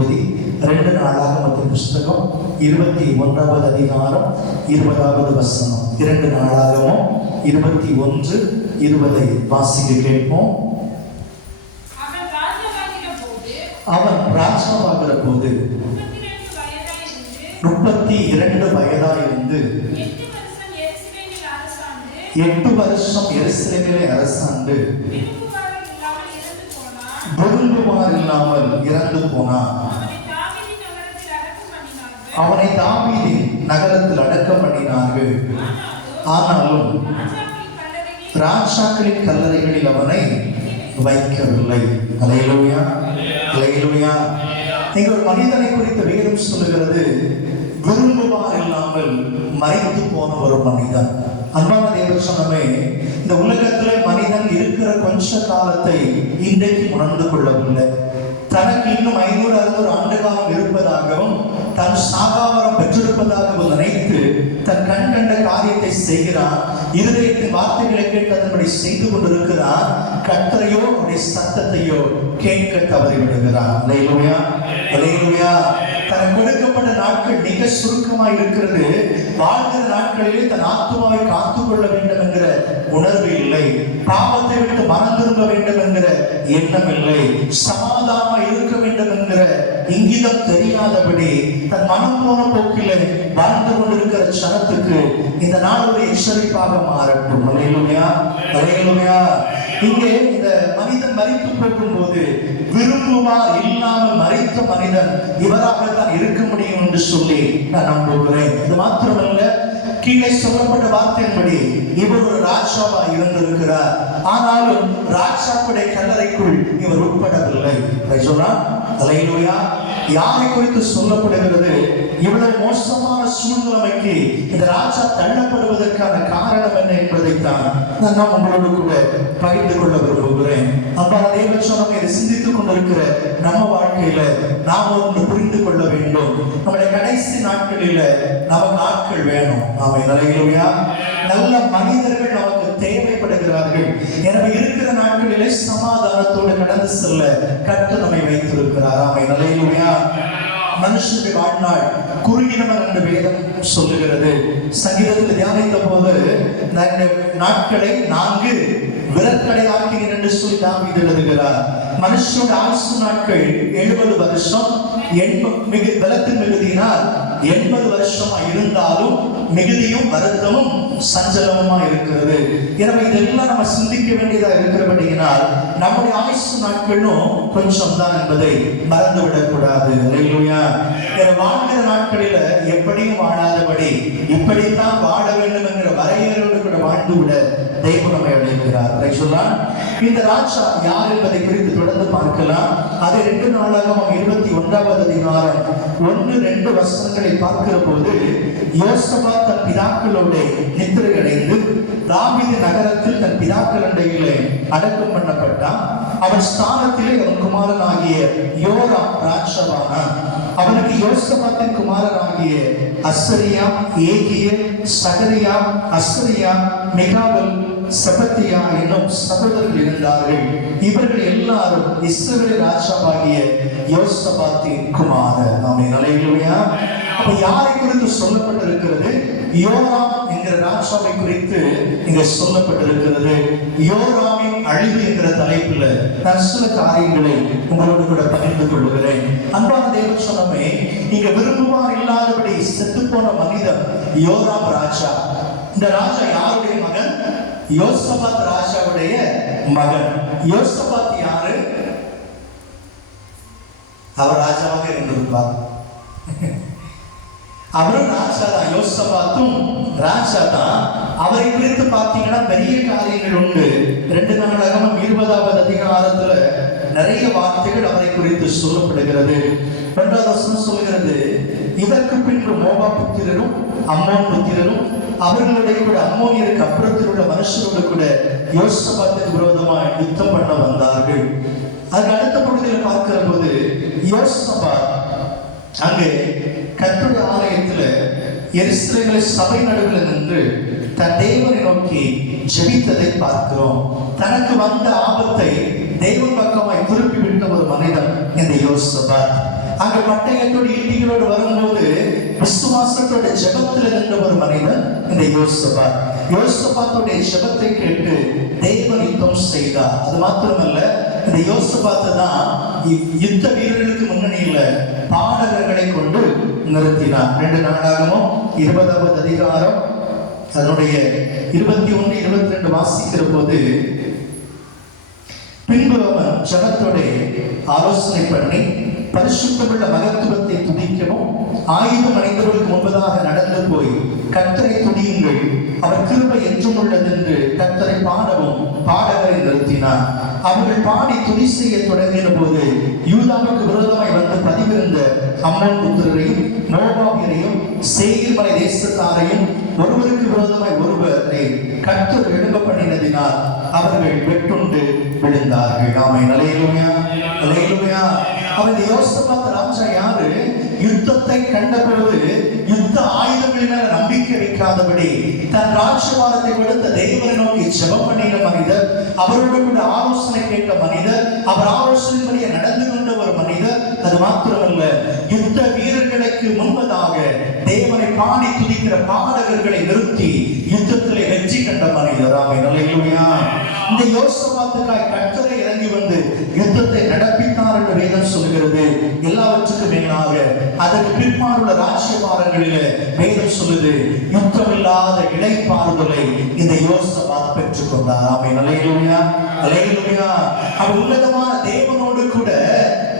பகுதி ரெண்டு நாளாகமத்தின் புஸ்தகம் இருபத்தி ஒன்றாவது அதிகாரம் இருபதாவது வசனம். இரண்டு நாளாகமும் இருபத்தி ஒன்று இருபதை வாசிக்க கேட்போம். அவன் ராஜாவாகிற போது முப்பத்தி இரண்டு வயதாயிருந்து எட்டு வருஷம் எருசலேமில் அரசாண்டு பொருந்துமாறு இல்லாமல் இறந்து போனான் அவனை தாவீதின் நகரத்தில் அடக்கம் பண்ணினார்கள். ஆனாலும் ராஜாக்களின் கல்லறைகளில் அவனை வைக்கவில்லை. அலையிலுயா அலையிலுயா. நீங்கள் ஒரு மனிதனை குறித்த வேதம் சொல்லுகிறது விரும்புவார் இல்லாமல் மறைத்து போன ஒரு மனிதன். அன்பான தேவர் சொன்னமே இந்த உலகத்துல மனிதன் இருக்கிற கொஞ்ச காலத்தை இன்றைக்கு உணர்ந்து கொள்ளவில்லை. தனக்கு இன்னும் ஐநூறு அறுநூறு ஆண்டு காலம் இருப்பதாகவும் தன் சாகாவரம் பெற்றிருப்பதாகவும் நினைத்து தன் கண் கண்ட காரியத்தை செய்கிறான் இருதயத்தின் வார்த்தைகளை கேட்டு அதன்படி செய்து கொண்டிருக்கிறான் கத்தரையோ அவருடைய சத்தத்தையோ கேட்க தவறி விடுகிறான் அலையிலுயா அலையிலுயா தனக்கு கொடுக்கப்பட்ட நாட்கள் மிக சுருக்கமாக இருக்கிறது. வாழ்கிற நாட்களிலே தன் ஆத்மாவை காத்துக் கொள்ள வேண்டும் என்கிற உணர்வு இல்லை. பாவத்தை விட்டு மனம் திரும்ப வேண்டும் என்கிற எண்ணம் இல்லை. சமாதானமா இருக்க வேண்டும் என்கிற இங்கிதம் தெரியாதபடி தன் மனம் போன போக்கில வாழ்ந்து கொண்டிருக்கிற சனத்துக்கு இந்த நாளுடைய எச்சரிப்பாக மாறட்டும். இங்கே மனிதன் மறித்து போகும்போது விரும்புவா இல்லாமல் மறைத்த மனிதன் இவராகத்தான் இருக்க முடியும் என்று சொல்லி நான் நம்புகிறேன். இது மாத்திரமல்ல கீழே சொல்லப்பட்ட வார்த்தையின்படி இவர் ஒரு ராஜாவா இருந்திருக்கிறார். ஆனாலும் ராஜாவுடைய கல்லறைக்குள் இவர் உட்படவில்லை. சொன்னா அலையிலுயா யாரை குறித்து சொல்லப்படுகிறது இவ்வளவு மோசமான சூழ்நிலைமைக்கு இந்த ராஜா தள்ளப்படுவதற்கான காரணம் என்ன என்பதைத்தான் நான் நான் உங்களோடு கூட பகிர்ந்து கொள்ள விரும்புகிறேன். அன்பான தேவச்சனம் இதை சிந்தித்துக் கொண்டிருக்கிற நம்ம வாழ்க்கையில நாம் ஒன்று புரிந்து கொள்ள வேண்டும். நம்முடைய கடைசி நாட்களில நமக்கு ஆட்கள் வேணும். நாம நிலையிலுயா நல்ல மனிதர்கள் நமக்கு தேவைப்படுகிறார்கள். எனவே இருக்கிற நாட்களிலே சமாதானத்தோடு கடந்து செல்ல கற்று நம்மை வைத்திருக்கிறார். ஆமை நிலையிலுயா மனுஷனுடைய வாழ்நாள் குறுகினவர் என்று வேதம் சொல்லுகிறது. சங்கீதத்தில் தியானித்த போது நாட்களை நான்கு விரற்கடையாக்கினேன் என்று சொல்லி தாவீது எழுதுகிறார். மனுஷனுடைய ஆசு நாட்கள் எழுபது வருஷம் மிகு விளக்கு மிகுதியினால் எண்பது வருஷமா இருந்தாலும் மிகுதியும் வருத்தமும் சஞ்சலமுமா இருக்கிறது? எனவே இதெல்லாம் நம்ம சிந்திக்க வேண்டியதா இருக்கிறபடியினால் நம்முடைய ஆயுசு நாட்களும் கொஞ்சம் தான் என்பதை மறந்து விடக்கூடாது இல்லையா வாழ்கிற நாட்களில எப்படியும் வாழாதபடி இப்படித்தான் வாழ வேண்டும் என்கிற வரையறையோடு கூட வாழ்ந்து விட தெய்வம் நம்மை அழைக்கிறார். அதை இந்த ராஜா யார் என்பதை குறித்து தொடர்ந்து பார்க்கலாம். அதை ரெண்டு நாளாக இருபத்தி ஒன்றாவது அதிகாரம் ஒன்று ரெண்டு வசனங்களை பார்க்கிற போது யோசபா தன் பிதாக்களோட நித்திரை அடைந்து தாவீது நகரத்தில் தன் பிதாக்கள் அண்டையிலே அடக்கம் பண்ணப்பட்டான். அவன் ஸ்தானத்திலே அவன் குமாரன் ஆகிய யோராம் ராட்சவானான் அவனுக்கு யோசபாத்தின் குமாரனாகிய அசரியா ஏகிய சகரியா அசரியா மிகாவல் சபத்தியா என்னும் சகோதரர்கள் இருந்தார்கள். இவர்கள் எல்லாரும் இஸ்ரவேல் ராஜாவாகிய யோசபாத்தின் குமாரர். நாமே நிலையிலுமையா அப்ப யாரை குறித்து சொல்லப்பட்டிருக்கிறது? யோராம் என்கிற ராஜாவை குறித்து இங்க சொல்லப்பட்டிருக்கிறது. யோராமின் அழிவு என்கிற தலைப்புல நான் சில காரியங்களை உங்களோடு கூட பகிர்ந்து கொள்கிறேன் அன்பான தேவ சொன்னமே இங்க விரும்புவார் இல்லாதபடி செத்து போன மனிதன் யோராம் ராஜா. இந்த ராஜா யாருடைய மகன்? யோசபாத் ராஜாவுடைய மகன். யோசபாத் யாரு? அவர் ராஜாவாக இருந்திருப்பார். அவரும் ராஜா தான். யோசபாத்தும் ராஜா தான். அவரை குறித்து பார்த்தீங்கன்னா பெரிய காரியங்கள் உண்டு. ரெண்டு நாளாகவும் இருபதாவது அதிகாரத்துல நிறைய வார்த்தைகள் அவரை குறித்து சொல்லப்படுகிறது. ரெண்டாவது வசனம் சொல்கிறது இதற்கு பின்பு மோபா புத்திரரும் அம்மோன் புத்திரரும் அவர்களுடைய கூட அம்மோனியருக்கு அப்புறத்தில் உள்ள மனுஷரோடு கூட யோசபாத்துக்கு விரோதமாக யுத்தம் பண்ண வந்தார்கள். அதுக்கு அடுத்த பகுதியில் பார்க்கிற போது யோசபா அங்கே கத்துடைய ஆலயத்துல எரிசிலைகளை சபை நடுவில் நின்று தன் தேவனை நோக்கி ஜெபித்ததை பார்க்கிறோம். தனக்கு வந்த ஆபத்தை தெய்வம் பக்கமாய் திருப்பி விட்ட ஒரு மனிதன் இந்த யோசபாத் அந்த பட்டயத்தோடு ஈட்டிகளோடு வரும்போது விசுவாசத்தோட ஜெபத்தில் இருந்த ஒரு மனிதன் இந்த யோசபாத் யோசபாத்துடைய ஜபத்தை கேட்டு தெய்வ யுத்தம் செய்தார். அது மாத்திரமல்ல இந்த யோசபாத்தை தான் யுத்த வீரர்களுக்கு முன்னணியில பாடகர்களை கொண்டு நிறுத்தினார். ரெண்டு நாளாகவும் இருபதாவது அதிகாரம் அதனுடைய இருபத்தி ஒன்று இருபத்தி ரெண்டு வாசிக்கிற போது பின்பு அவன் ஜனத்தோட ஆலோசனை பண்ணி பரிசுத்தமுள்ள மகத்துவத்தை துதிக்கணும் ஆயுதம் அணிந்தவர்களுக்கு முன்பதாக நடந்து போய் கத்தரை துதியுங்கள். அவர் கிருபை என்றும் உள்ளதென்று கத்தரை பாடவும் பாடகரை நிறுத்தினார். அவர்கள் பாடி துணி செய்ய தொடங்கின போது யூதாவுக்கு விரோதமாய் வந்து பதிவிருந்த அம்மன் புத்திரரையும் நோபாவியரையும் சேயிர் தேசத்தாரையும் ஒருவருக்கு விரோதமாய் ஒருவரை கற்று எழும்ப பண்ணினதினால் அவர்கள் வெட்டுண்டு விழுந்தார்கள். ஆமை நிலையிலுமையா அவன் அவன் பார்த்த ராஜா யாரு? யுத்தத்தை கண்ட பொழுது யுத்த ஆயுதங்களின் நம்பிக்கை வைக்காதபடி தன் ராஜ்யபாரத்தை கொடுத்த தேவனை நோக்கி ஜெபம் பண்ணின மனிதர் அவருடன் கூட ஆலோசனை கேட்ட மனிதர் அவர் ஆலோசனைப்படியே நடந்து கொண்ட ஒரு மனிதர் அது மாத்திரமல்ல யுத்த வீரர்களுக்கு முன்பதாக தேவனை பாடி துதிக்கிற பாடகர்களை நிறுத்தி யுத்தத்திலே வெற்றி கண்ட மனிதர். ஆமை நல்லையா இந்த யோசபாத்துக்காய் கண்ட வந்து யுத்தத்தை நடப்பித்தார் என்று வேதம் சொல்கிறது எல்லாவற்றுக்கும் மேலாக அதற்கு பிற்பாடுள்ள ராஜ்யபாரங்களிலே வேதம் சொல்லுது யுத்தமில்லாத இடைப்பாறுதலை இந்த யோசபாத் பெற்றுக் கொண்டார் அவை நிலையிலுமையா நிலையிலுமையா அவர் உன்னதமான தேவனோடு கூட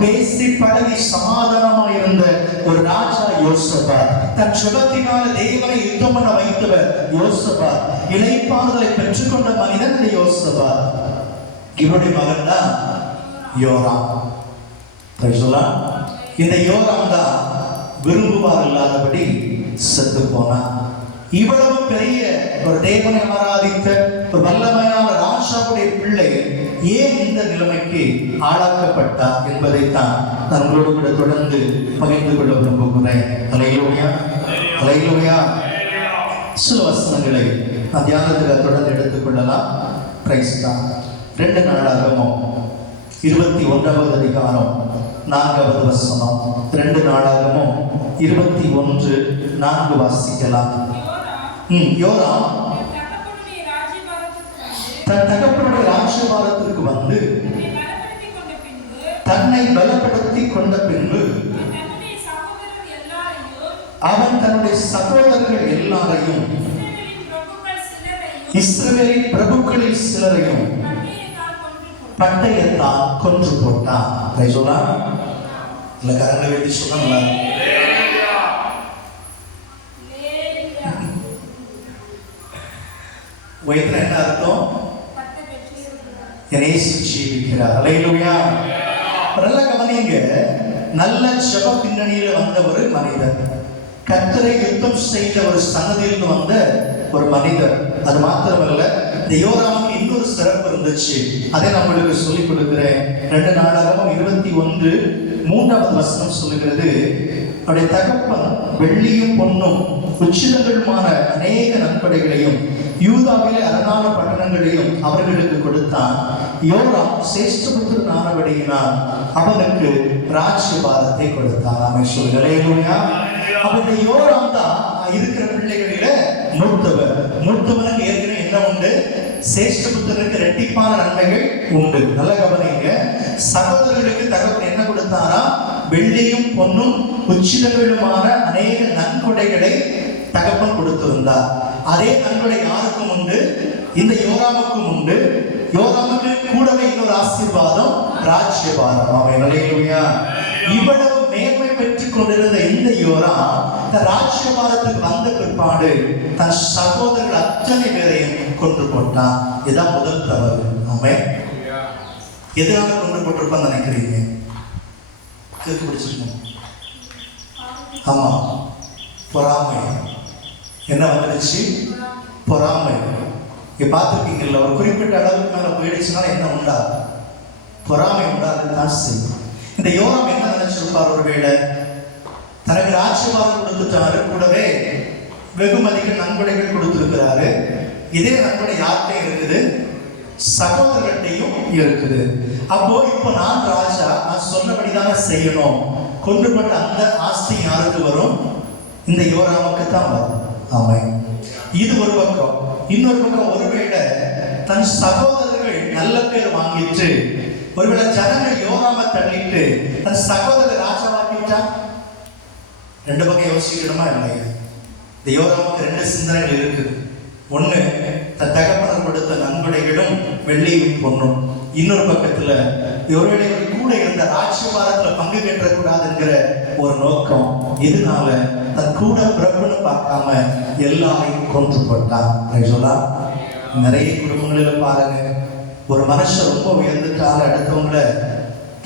பேசி பழகி சமாதானமாய் இருந்த ஒரு ராஜா யோசபாத். தன் சுபத்தினால தேவனை யுத்தம் பண்ண வைத்தவர் யோசபாத். இளைப்பாறுதலை பெற்றுக்கொண்ட மனிதன் இந்த யோசபாத். இவருடைய மகன் தான் யோராம். சொல்லலாம் இந்த யோராம் தான் விரும்புவார் இல்லாதபடி செத்து போனான். இவ்வளவு பெரிய ஒரு தேவனை ஆராதித்த ஒரு வல்லமையான ராஜாவுடைய பிள்ளை ஏன் இந்த நிலைமைக்கு ஆளாக்கப்பட்டார் என்பதைத்தான் நான் உங்களோடு கூட தொடர்ந்து பகிர்ந்து கொள்ள விரும்புகிறேன். அலையிலோயா. அலையிலோயா. சில வசனங்களை நான் தியானத்தில் தொடர்ந்து எடுத்துக்கொள்ளலாம் பிரைஸ் தான் ரெண்டு நாளாகவும் இருபத்தி ஒன்றாவது அதிகாரம் நான்காவது வசனம். ரெண்டு நாளாகவும் இருபத்தி ஒன்று நான்கு வாசிக்கலாம். ம் யோராம். தன் தகப்பனுடைய ராஜ்யபாரத்திற்கு வந்து தன்னை பலப்படுத்தி கொண்ட பின்பு அவன் தன்னுடைய சகோதரர்கள் எல்லாரையும் இஸ்ரவேலின் பிரபுக்களில் சிலரையும் பட்டயத்தால் கொன்று போட்டான். போட்டான் அதை சொல்லா இல்ல கரங்களை வெட்டி சொன்னாங்களா லேலியா. வயிற்றுல என்ன அர்த்தம்? நேசி ஜீவிக்கிறார் அலையிலுயா? நல்லா கவனிங்க. நல்ல செப பின்னணியில வந்த ஒரு மனிதர். கத்தரை யுத்தம் செய்த ஒரு சன்னதியிலிருந்து வந்த ஒரு மனிதர். அது மாத்திரமல்ல இந்த ஒரு சிறப்பு இருந்துச்சு. அதை நான் உங்களுக்கு சொல்லிக் கொடுக்கிறேன். ரெண்டு நாளாகவும் இருபத்தி ஒன்று மூன்றாவது வசனம் சொல்லுகிறது அவருடைய தகப்பன் வெள்ளியும் பொன்னும் உச்சிதங்களுமான அநேக நன்கொடைகளையும் யூதாவிலே அரணான பட்டணங்களையும் அவர்களுக்கு கொடுத்தான். யோராம் சேஷ்டபுத்திரன் ஆனபடியினால் அவனுக்கு ராஜ்யபாரத்தை கொடுத்தான். அவன் சொல்கிறேன் அவருடைய யோராம் தான் இருக்கிற பிள்ளைகளில மூத்தவர். மூத்தவனுக்கு சேஷ்ட என்ன ரெட்டிப்பான நன்மைகள் உண்டு. நல்ல கவனிங்க. சகோதரர்களுக்கு தகவல் என்ன கொடுத்தாரா? வெள்ளியும் பொன்னும் உச்சிதங்களுமான அநேக நன்கொடைகளை தகப்பன் கொடுத்திருந்தார் அதே நன்கொடை யாருக்கும் உண்டு? இந்த யோராமுக்கும் உண்டு. யோராமுக்கு கூடவே இன்னொரு ஆசீர்வாதம் ராஜ்யபாரம். அவன் நிலையிலுமையா இவ்வளவு கொண்டிருந்த இந்த யோரா தன் ராஜ்யபாரத்துக்கு வந்த பிற்பாடு தன் சகோதரர்கள் அத்தனை பேரையும் கொண்டு போட்டான். இதான் முதல் தவறு. ஆமே எதனால கொண்டு போட்டிருப்பான்னு நினைக்கிறீங்க? கேட்டு பிடிச்சிருக்கோம் ஆமா. பொறாமை. என்ன வந்துடுச்சு பொறாமை. இங்க பார்த்துருக்கீங்கல்ல ஒரு குறிப்பிட்ட அளவுக்கு மேலே போயிடுச்சுன்னா என்ன உண்டா? பொறாமை உண்டாக தான் செய்யும் இந்த யோகம் என்ன நினைச்சிருப்பார் ஒருவேளை? தனக்கு ராஜ்யபாரம் கொடுத்துட்டாரு. கூடவே வெகுமதிகள் நன்கொடைகள் கொடுத்திருக்கிறாரு. இதே நன்கொடை யார்கிட்ட இருக்குது? சகோதரர்கிட்டையும் இருக்குது. அப்போ இப்போ நான் ராஜா நான் சொன்னபடிதானே செய்யணும். கொண்டுபட்ட அந்த ஆஸ்தி யாருக்கு வரும்? இந்த யோராமுக்கு தான் வரும். ஆமை இது ஒரு பக்கம். இன்னொரு பக்கம் ஒருவேளை தன் சகோதரர்கள் நல்ல பேர் வாங்கிட்டு ஒருவேளை ஜனங்கள் யோராம தள்ளிட்டு தன் சகோதரர் ராஜாவாக்கிட்டா ரெண்டு பக்கம் யோசிக்கணுமா இல்லையா இந்த யோகாவுக்கு ரெண்டு சிந்தனைகள் இருக்குது ஒன்று தன் தகப்பனர் கொடுத்த நன்கொடைகளும் வெள்ளியும் பொண்ணும். இன்னொரு பக்கத்துல ஒருவேளை கூட இருந்த ராஜ்யபாரத்துல பங்கு பெற்றக்கூடாதுங்கிற ஒரு நோக்கம். இதனால தன் கூட பிறப்புன்னு பார்க்காம எல்லாரையும் கொன்று போட்டான் சொல்லலாம் நிறைய குடும்பங்களில் பாருங்க. ஒரு மனுஷன் ரொம்ப உயர்ந்துட்டால அடுத்தவங்கள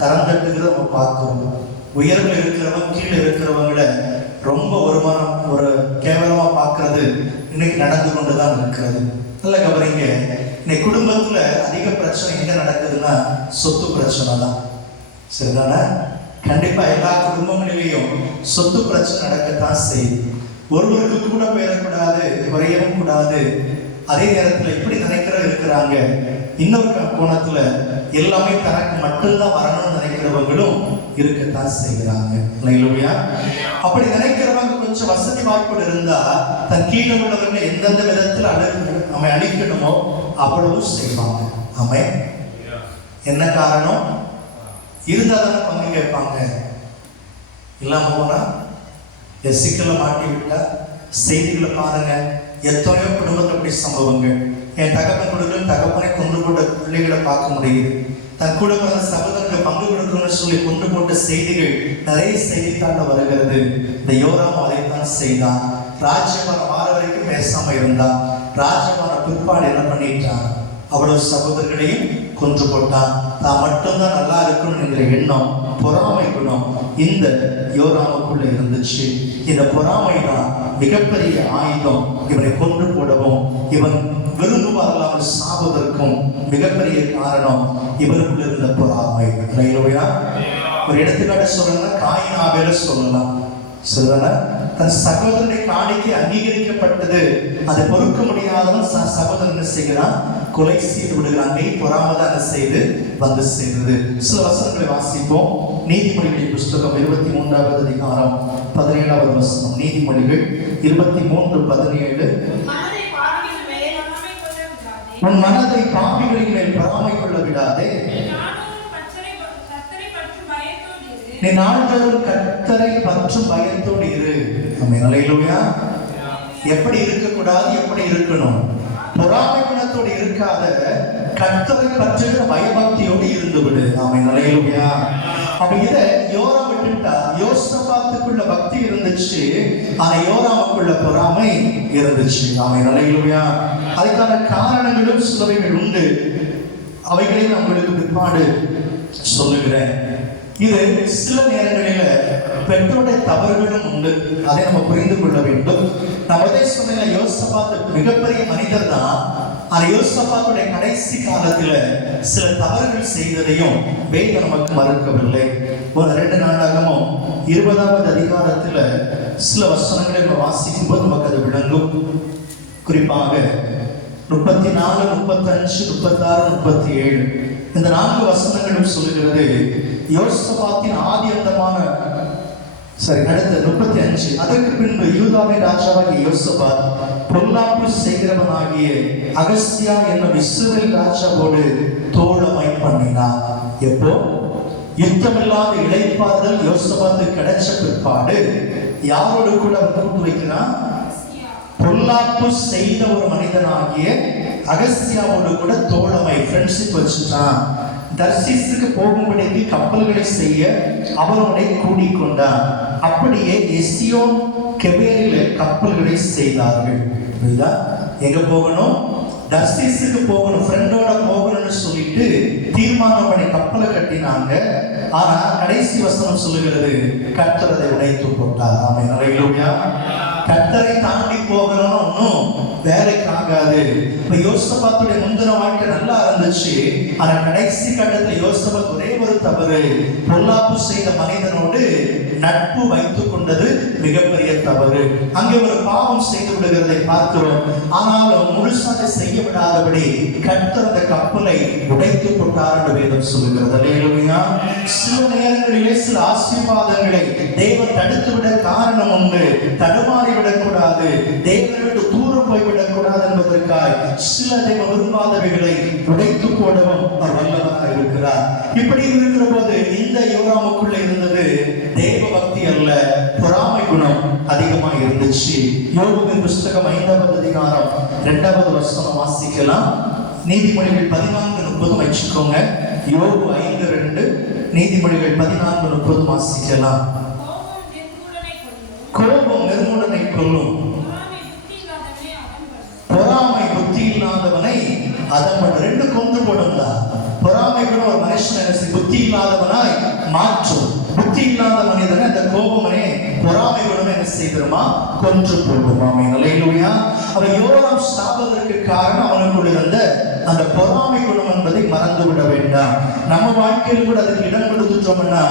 தரம் தட்டுகிறத நம்ம பார்க்கிறோம். உயர்வில் இருக்கிறவங்க கீழே இருக்கிறவங்கள ரொம்ப வருமானம் ஒரு கேவலமாக பார்க்கறது இன்னைக்கு நடந்து கொண்டு தான் இருக்கிறது. நல்ல கவனிங்க. இன்னைக்கு குடும்பத்தில் அதிக பிரச்சனை என்ன நடக்குதுன்னா சொத்து பிரச்சனை தான் சரிதானே? கண்டிப்பாக எல்லா குடும்பங்களிலேயும் சொத்து பிரச்சனை நடக்கத்தான் செய்யுது. ஒருவருக்கு கூட போயிடக்கூடாது குறையவும் கூடாது. அதே நேரத்தில் இப்படி நினைக்கிற இருக்கிறாங்க. இன்னொரு கோணத்தில் எல்லாமே தனக்கு மட்டும்தான் வரணும்னு நினைக்கிறவங்களும் இருக்கத்தான் செய்கிறாங்க. அப்படி நினைக்கிறவங்க கொஞ்சம் வசதி வாய்ப்பு இருந்தா தன் கீழே உள்ளவர்கள் எந்தெந்த விதத்தில் அழகு நம்ம அழிக்கணுமோ அவ்வளவு செய்வாங்க. அவன் என்ன காரணம்? இருந்தா தானே பங்கு கேட்பாங்க. இல்லாம போனா சிக்கல மாட்டி விட்டா செய்திகளை பாருங்க. எத்தனையோ குடும்பத்தில் அப்படி சம்பவங்கள். என் தகப்பன் கொடுக்கல தகப்பனை கொண்டு போட்ட பிள்ளைகளை பார்க்க முடியுது. தன் கூட சகோதரருக்கு பங்கு கொடுக்கணும்னு சொல்லி கொண்டு போட்ட செய்திகள் நிறைய செய்தித்தாண்ட வருகிறது. இந்த யோராம் அதைத்தான் செய்தான். ராஜ்யமான வார வரைக்கும் பேசாம இருந்தான். ராஜ்யமான பிற்பாடு என்ன பண்ணிட்டான்? அவ்வளவு சகோதரர்களையும் கொன்று போட்டான். தான் மட்டும்தான் நல்லா இருக்கணும் என்கிற எண்ணம் பொறாமை குணம் இந்த யோராமுக்குள்ள இருந்துச்சு. இந்த பொறாமை தான் மிகப்பெரிய ஆயுதம் இவனை கொன்று போடவும். இவன் அவர் சாவதற்கும் மிகப்பெரிய காரணம் இவனுக்குள்ள இருந்த பொறாமை ஒரு எடுத்துக்காட்டு சொல்லணும்னா காயினாவேல சொல்லலாம். சொல்லலாம் தன் சகோதரனை காணிக்கு அங்கீகரிக்கப்பட்டது. அதை பொறுக்க முடியாதவன் சகோதரன் என்ன செய்கிறான்? கொலை செய்து விடுகிறான். அங்கே பொறாமதான செய்து வந்து சேர்ந்தது. சில வசனங்களை வாசிப்போம். நீதிமொழிகளின் புஸ்தகம் இருபத்தி மூன்றாவது அதிகாரம் பதினேழாவது வசனம். நீதிமொழிகள் இருபத்தி மூன்று பதினேழு மனதை பாவிகள் மேல் பொறாமை கொள்ள விடாதே. உன் மனதை பாவிகளின் மேல் பொறாமை கொள்ள விடாதே. நீ நாள்தோறும் கத்தரை பற்றும் பயத்தோடு இரு. நம்ம நிலையிலுயா எப்படி இருக்கக்கூடாது எப்படி இருக்கணும்? பொறாமை குணத்தோடு இருக்காத கத்தரை பற்றுகிற பயபக்தியோடு இருந்து விடு. அவன் நிலையிலுயா அப்ப இதை யோரா விட்டுட்டா யோசபாத்துக்குள்ள பக்தி இருந்துச்சு ஆனா யோராமக்குள்ள பொறாமை இருந்துச்சு. அவன் நிலையிலுயா அதுக்கான காரணங்களும் சிலவைகள் உண்டு. அவைகளையும் நம்மளுக்கு பிற்பாடு சொல்லுகிறேன். இது சில நேரங்களில் பெற்றோருடைய தவறுகளும் உண்டு. அதை நம்ம புரிந்து கொள்ள வேண்டும். நான் சூழ்நிலை சொன்ன யோசபாத்து மிகப்பெரிய மனிதர் தான். ஆனால் யோசபாத்துடைய கடைசி காலத்தில் சில தவறுகள் செய்ததையும் வேத நமக்கு மறுக்கவில்லை. ஒரு ரெண்டு நாளாகவும் இருபதாவது அதிகாரத்தில் சில வசனங்களை நம்ம வாசிக்கும் போது நமக்கு அது விளங்கும். குறிப்பாக முப்பத்தி நாலு முப்பத்தஞ்சு முப்பத்தாறு முப்பத்தி ஏழு இந்த நான்கு வசனங்களும் சொல்லுகிறது யோசபாத்தின் ஆதி அந்தமான சரி அடுத்த முப்பத்தி அஞ்சு அதற்கு பின்பு யூதாவின் ராஜாவாகிய யோசபாத் பொல்லாப்பு செய்கிறவனாகிய அகஸ்தியா என்னும் இஸ்ரேல் ராஜாவோடு தோழமை பண்ணினார். எப்போ? யுத்தமில்லாத இளைப்பாறுதல் யோசபாத்து கிடைச்ச பிற்பாடு யாரோடு கூட அவன் கூட்டு வைக்கிறான்? பொல்லாப்பு செய்த ஒரு மனிதனாகிய அகஸ்தியாவோடு கூட தோழமை ஃப்ரெண்ட்ஷிப் வச்சுட்டான். தர்சிஸுக்கு போகும்படிக்கு கப்பல்களை செய்ய அவனோட கூடிக்கொண்டான் அப்படியே எசியோன் கெபேரில கப்பல்களை செய்தார்கள். புரியுதா? எங்க போகணும்? தர்சிஸுக்கு போகணும் ஃப்ரெண்டோட போகணும்னு சொல்லிட்டு தீர்மானம் பண்ணி கப்பலை கட்டினாங்க. ஆனா கடைசி வசனம் சொல்லுகிறது கர்த்தர் உடைத்து போட்டார். ஆமென். நிறைய கத்தரை தாண்டி போகணும்னு ஒன்றும் வேலைக்கு ஆகாது. இப்ப யோசபாத்துடைய முந்தின வாழ்க்கை நல்லா இருந்துச்சு. ஆனா கடைசி கட்டத்துல யோசபாத் ஒரே ஒரு தவறு. பொல்லாப்பு செய்த மனிதனோடு நட்பு வைத்துக் கொண்டது மிகப்பெரிய தவறு. அங்கே ஒரு பாவம் செய்து விடுகிறதை பார்க்கிறோம். ஆனாலும் முழுசாக செய்ய விடாதபடி கர்த்தர் அந்த கப்பலை உடைத்து கொண்டார் என்று வேதம் சொல்லுகிறது. அல்லேலூயா. சில நேரங்களிலே சில ஆசீர்வாதங்களை தேவன் தடுத்து விட காரணம் உண்டு. தடுமாறி விடக்கூடாது தேவனை விட்டு தூரம் போய்விடக் கூடாது என்பதற்காய் சில தேவ விரும்பாதவைகளை உடைத்து போடவும் அவர் வல்லவராக இருக்கிறார். இப்படி இருக்கிற போது இந்த யோராமுக்குள்ள இருந்தது தேவ பக்தி அல்ல பொறாமை குணம் அதிகமாக இருந்துச்சு. யோகுவின் புஸ்தகம் ஐந்தாவது அதிகாரம் இரண்டாவது வருஷம் வாசிக்கலாம். நீதிமொழிகள் பதினான்கு முப்பது வச்சுக்கோங்க. யோகு ஐந்து ரெண்டு. நீதிமொழிகள் பதினான்கு முப்பது வாசிக்கலாம். கோபம் நிர்மூலனை கொள்ளும் கொள்ளும் பொறாமை புத்தி இல்லாதவனே அதை மட்டும் அதன் ரெண்டு கொண்டு போடுங்களா பொறாமை கூட ஒரு மனுஷன் என்ன புத்தி இல்லாதவனாய் மாற்றும். புத்தி இல்லாத மனிதனை அந்த கோபமனே பொறாமை குணம் என்ன செய்திருமா கொன்று போடுமா ஆமை அவன் யோராம் சாபதற்கு காரணம் அவனுக்குள் இருந்த அந்த பொறாமை குணம் என்பதை மறந்து விட வேண்டாம். நம்ம வாழ்க்கையில் கூட அதுக்கு இடம் கொடுத்துட்டோம்னா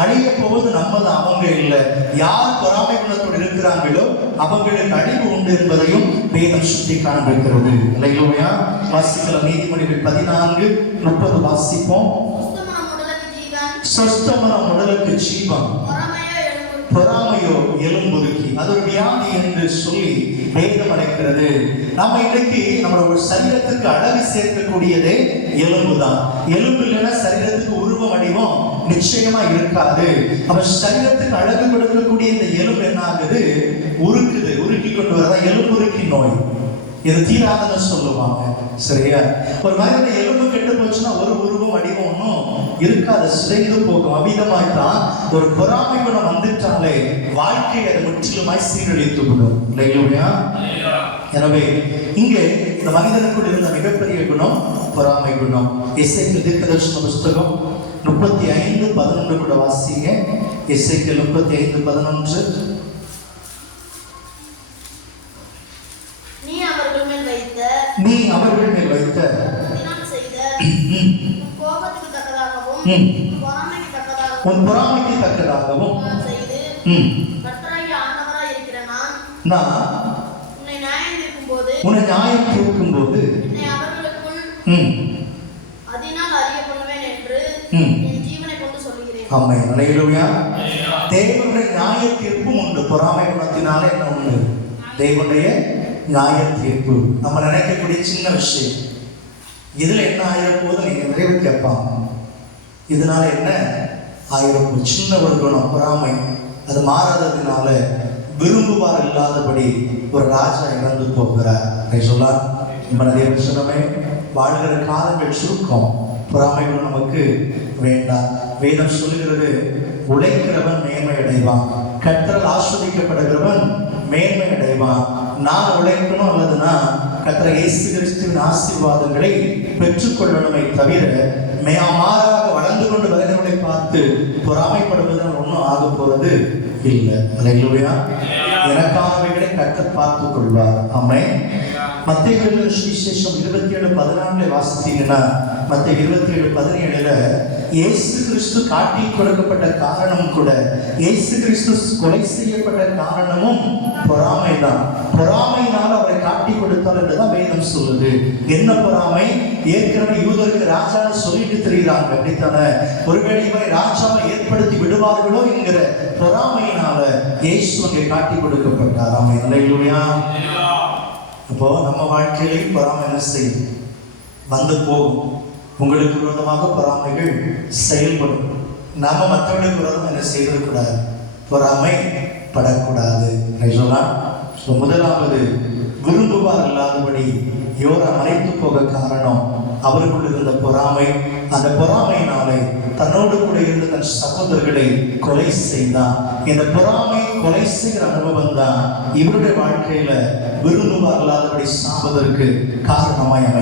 அழிய போவது நம்ம தான் அவங்க இல்லை. யார் பொறாமை குணத்தோடு இருக்கிறாங்களோ அவங்களுக்கு அழிவு உண்டு என்பதையும் வேதம் சுட்டி காண்பிக்கிறது. இல்லையா வாசிக்கலாம் நீதிமொழிகள் பதினான்கு முப்பது வாசிப்போம். உத்தமனம் உடலுக்கு ஜீவன், ஜீவம் பொறாமையோ எலும்பு. பொறாமையோ எலும்புருக்கி அது ஒரு வியாதி என்று சொல்லி வேதம் அழைக்கிறது. நம்ம இன்னைக்கு நம்மளோட சரீரத்துக்கு அழகு சேர்க்கக்கூடியதே எலும்பு தான் எலும்பு இல்லைன்னா சரீரத்துக்கு உருவ வடிவம் நிச்சயமா இருக்காது. அப்ப சரீரத்துக்கு அழகு கொடுக்கக்கூடிய இந்த எலும்பு என்ன ஆகுது உருக்குது. உருக்கி கொண்டு வராதா எலும்பு உருக்கி நோய். இது தீராதன்னு சொல்லுவாங்க. சரியா? ஒரு மனிதன எலும்பு கெட்டு போச்சுன்னா ஒரு உருவம் வடிவம் ஒன்றும் இருக்காது. சிதைந்து போகும். அமிதமாய் தான் ஒரு பொறாமை குணம் வந்துட்டாலே வாழ்க்கையை அது முற்றிலுமாய் சீரழித்து விடும். இல்லையா? எனவே இங்கே இந்த மனிதனுக்குள் இருந்த மிகப்பெரிய குணம் பொறாமை குணம். இசைக்கு தீர்க்கதர்ஷன புஸ்தகம் முப்பத்தி ஐந்து பதினொன்று கூட வாசிங்க. இசைக்கு முப்பத்தி ஐந்து பதினொன்று. நீ அவர்கள் மேல் வைத்த நீ அவர்கள் மேல் வைத்த உன் கோபத்துக்கு தக்கதாகவும் ம். உன் பொறாமைக்கு தக்கதாகவும் நான் உன்னை நியாயம் தீர்க்கும்போது உன்னை நியாயம் தீர்க்கும்போது என்னை அவர்களுக்குள் ம், அதனால் அறிய பண்ணுவேன் என்று ம். என் ஜீவனை அம்மை. சொல்லுகிறேன் தேவனுடைய நியாய தீர்ப்பும் உண்டு. பொறாமை குணத்தினால என்ன உண்டு? தேவனுடைய நியாய தீர்ப்பு. நம்ம நினைக்கக்கூடிய சின்ன விஷயம். இதில் என்ன ஆயிரப்போது நீங்கள் நிறைவு கேட்பாங்க. இதனால என்ன ஆயிரம் சின்ன ஒரு குணம் பொறாமை. அது மாறாததுனால விரும்புவார் இல்லாதபடி ஒரு ராஜா இறந்து போகிறார். அப்படி சொல்லலாம் நம்ம சொன்னமே வாழ்கிற காலங்கள் சுருக்கம். பொறாமைகளும் நமக்கு வேண்டாம். வேதம் சொல்லுகிறது உழைக்கிறவன் மேன்மை அடைவான் கற்றல் ஆஸ்வதிக்கப்படுகிறவன் மேன்மை அடைவான் நான் உழைக்கணும் அல்லதுனா கத்திர இயேசு கிறிஸ்துவின் ஆசீர்வாதங்களை பெற்றுக்கொள்ளணுமே தவிர மே மாறாக வளர்ந்து கொண்டு வருகிறவர்களை பார்த்து பொறாமைப்படுவதனால் ஒன்றும் ஆக போறது இல்லை. அல்லையா எனக்கானவைகளை கத்தர் பார்த்துக் கொள்வார். அம்மே மத்திய சுவிசேஷம் இருபத்தி ஏழு பதினாலுல வாசித்தீங்கன்னா மத்திய இருபத்தி ஏழு பதினேழுல இயேசு கிறிஸ்து காட்டி கொடுக்கப்பட்ட காரணம் கூட இயேசு கிறிஸ்து கொலை செய்யப்பட்ட காரணமும் பொறாமை தான் பொறாமையினால் அவரை காட்டி கொடுத்தார் என்றுதான் வேதம் சொல்லுது. என்ன பொறாமை? ஏற்கனவே யூதருக்கு ராஜா சொல்லிட்டு தெரியுறாங்க அப்படித்தானே? ஒருவேளை இவரை ராஜாவை ஏற்படுத்தி விடுவார்களோ என்கிற பொறாமையினால இயேசு அங்கே காட்டி கொடுக்கப்பட்டார். ஆமை இல்லையா அப்போ நம்ம வாழ்க்கையிலையும் பொறாமை என்ன செய்யும்? வந்து போகும். உங்களுக்கு விரோதமாக பொறாமைகள் செயல்படும். நாம மற்றவர்களுக்கு விரோதம் என்ன செய்திடக்கூடாது பொறாமை படக்கூடாது. சொல்லலாம் ஸோ முதலாவது விரும்புவார் இல்லாதபடி யோரா மறைத்து போக காரணம் அவருக்குள் இருந்த பொறாமை அந்த பொறாமையினாலே தன்னோடு கூட இருந்த தன் சகோதரர்களை கொலை செய்தான் இந்த பொறாமை கொலை செய்கிற அனுபவம் தான் இவருடைய வாழ்க்கையில விரும்புவார் இல்லாதபடி சாவதற்கு காரணமாய் அமையும்.